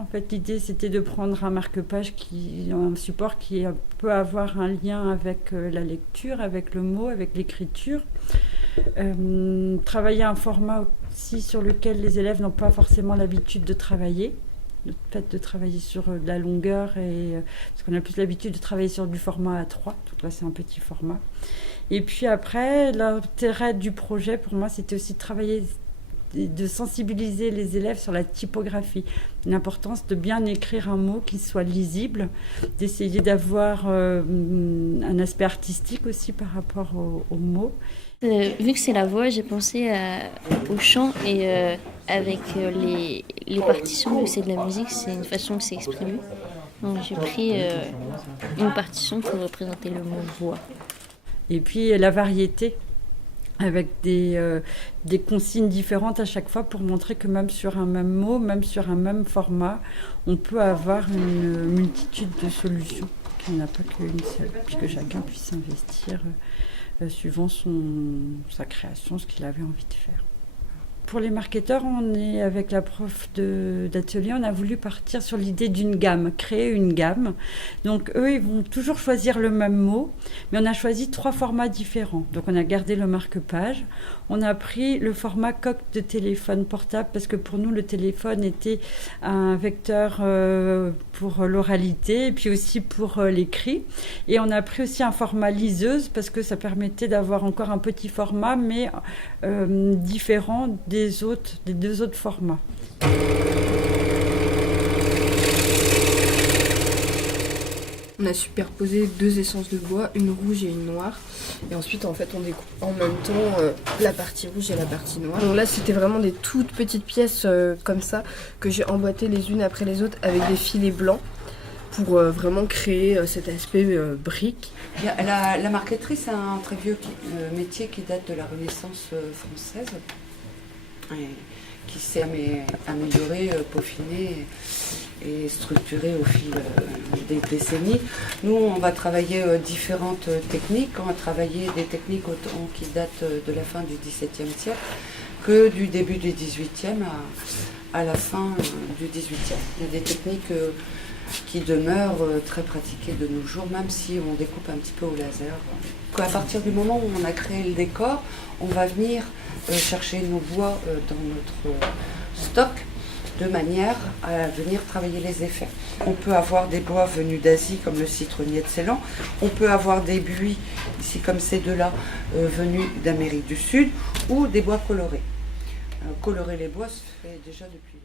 En fait, l'idée, c'était de prendre un marque-page, un support qui peut avoir un lien avec la lecture, avec le mot, avec l'écriture. Travailler un format aussi sur lequel les élèves n'ont pas forcément l'habitude de travailler. Le fait de travailler sur de la longueur, parce qu'on a plus l'habitude de travailler sur du format A3, donc là c'est un petit format. Et puis après, l'intérêt du projet pour moi, c'était aussi de travailler, de sensibiliser les élèves sur la typographie, l'importance de bien écrire un mot qui soit lisible, d'essayer d'avoir un aspect artistique aussi par rapport aux mots. Vu que c'est la voix, j'ai pensé au chant et avec les partitions, vu que c'est de la musique, c'est une façon de s'exprimer. Donc j'ai pris une partition pour représenter le mot voix. Et puis la variété, avec des consignes différentes à chaque fois pour montrer que même sur un même mot, même sur un même format, on peut avoir une multitude de solutions, qu'il n'y en a pas qu'une seule, puis que chacun puisse s'investir suivant sa création, ce qu'il avait envie de faire. Pour les marketeurs, on est avec la prof d'atelier, on a voulu partir sur l'idée d'une gamme, créer une gamme. Donc eux, ils vont toujours choisir le même mot, mais on a choisi 3 formats différents. Donc on a gardé le marque-page, on a pris le format coque de téléphone portable, parce que pour nous, le téléphone était un vecteur pour l'oralité, et puis aussi pour l'écrit. Et on a pris aussi un format liseuse, parce que ça permettait d'avoir encore un petit format, mais différent des 2 autres formats. On a superposé 2 essences de bois, une rouge et une noire. Et ensuite, en fait, on découpe en même temps la partie rouge et la partie noire. Donc là, c'était vraiment des toutes petites pièces comme ça que j'ai emboîtées les unes après les autres avec des filets blancs pour vraiment créer cet aspect brique. La marqueterie, c'est un très vieux métier qui date de la Renaissance française et qui s'est amélioré, peaufiné et structuré au fil des décennies. Nous, on va travailler différentes techniques. On va travailler des techniques qui datent de la fin du XVIIe siècle que du début du XVIIIe à la fin du XVIIIe. Il y a des techniques qui demeurent très pratiquées de nos jours, même si on découpe un petit peu au laser. À partir du moment où on a créé le décor, on va venir chercher nos bois dans notre stock de manière à venir travailler les effets. On peut avoir des bois venus d'Asie comme le citronnier de Ceylan, on peut avoir des buis, ici comme ces deux-là, venus d'Amérique du Sud, ou des bois colorés. Colorer les bois se fait déjà depuis